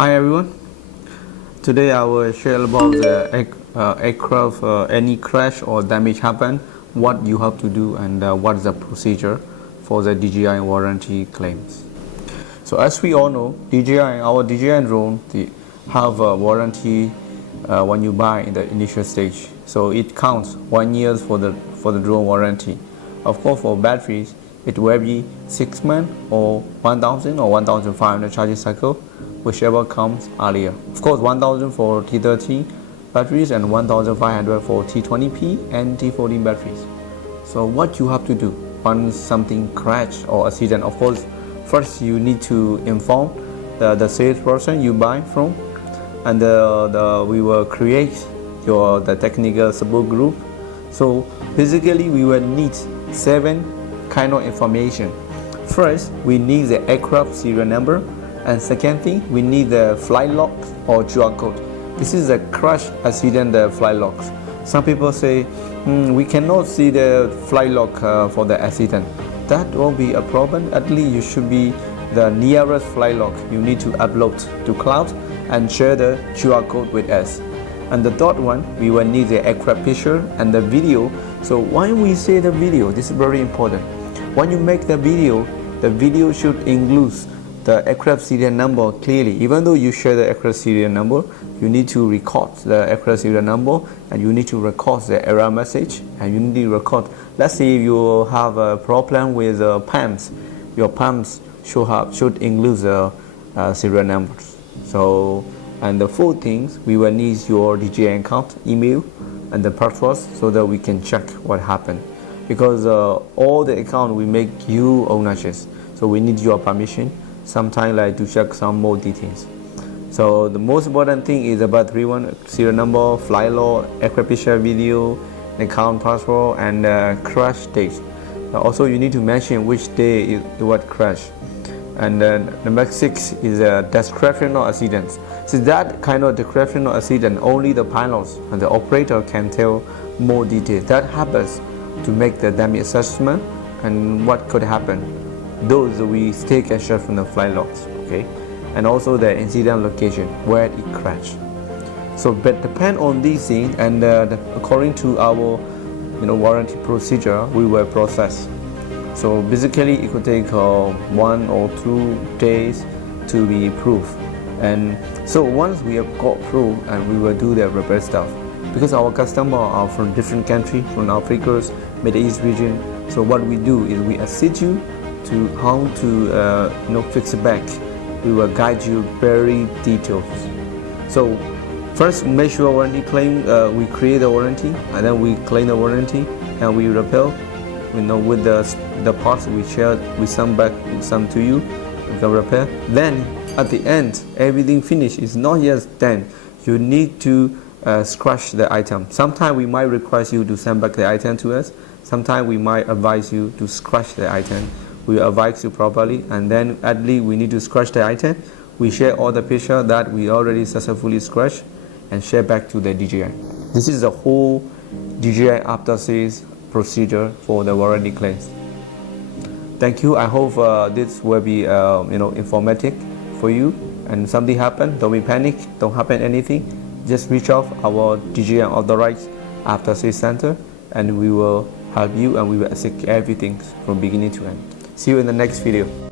Hi everyone. Today I will share about the aircraft. Any crash or damage happen, what you have to do, and what is the procedure for the DJI warranty claims. So as we all know, our DJI drone, they have a warranty when you buy in the initial stage. So it counts 1 year for the drone warranty. Of course, for batteries, it will be 6 months or 1,000 or 1,500 charging cycle, whichever comes earlier. Of course, 1,000 for T13 batteries and 1,500 for T20P and T14 batteries. So what you have to do once something crash or accident, of course, first you need to inform the salesperson you buy from, and we will create the technical support group. So basically we will need 7 kind of information. First, we need the aircraft serial number, and second thing, we need the flight log or QR code. This is a crash accident flight logs. Some people say we cannot see the flight log for the accident. That won't be a problem. At least you should be the nearest flight log. You need to upload to cloud and share the QR code with us. And the third one, we will need the aircraft picture and the video. So when we say the video, this is very important. When you make the video should include the aircraft serial number clearly. Even though you share the aircraft serial number, you need to record the aircraft serial number, and you need to record the error message, and you need to record. Let's say you have a problem with pumps. Your pumps should include the serial numbers. So, and the 4 things, we will need your DJI account, email, and the password, so that we can check what happened. Because all the account we make you ownership, so we need your permission. Sometimes like to check some more details. So the most important thing is about 3 serial number, flight log, aircraft picture, video, account password, and crash date. Also, you need to mention which day is what crash. And number 6 is a description of accidents. So that kind of description of accident, only the pilots and the operator can tell more details. That happens to make the damage assessment and what could happen. Those we take a shot from the flight logs, okay, and also the incident location where it crashed. So, but depend on these things, and according to our warranty procedure, we will process. So basically, it could take 1 or 2 days to be approved. And so once we have got approved, and we will do the repair stuff, because our customers are from different countries, from Africa, Middle East region. So what we do is we assist you to how to fix it back. We will guide you very detailed. So first, make sure warranty claim. We create a warranty, and then we claim the warranty, and we repair. With the parts we share, we send back some to you. You can repair. Then at the end, everything finished. It's not yet done. You need to scratch the item. Sometimes we might request you to send back the item to us. Sometimes we might advise you to scratch the item. We advise you properly, and then at least we need to scratch the item. We share all the picture that we already successfully scratched and share back to the DJI. This is the whole DJI after sales procedure for the warranty claims. Thank you. I hope this will be informative for you. And something happen, don't be panic, don't happen anything. Just reach out our DJI authorized after sales center, and we will help you, and we will assist everything from beginning to end. See you in the next video.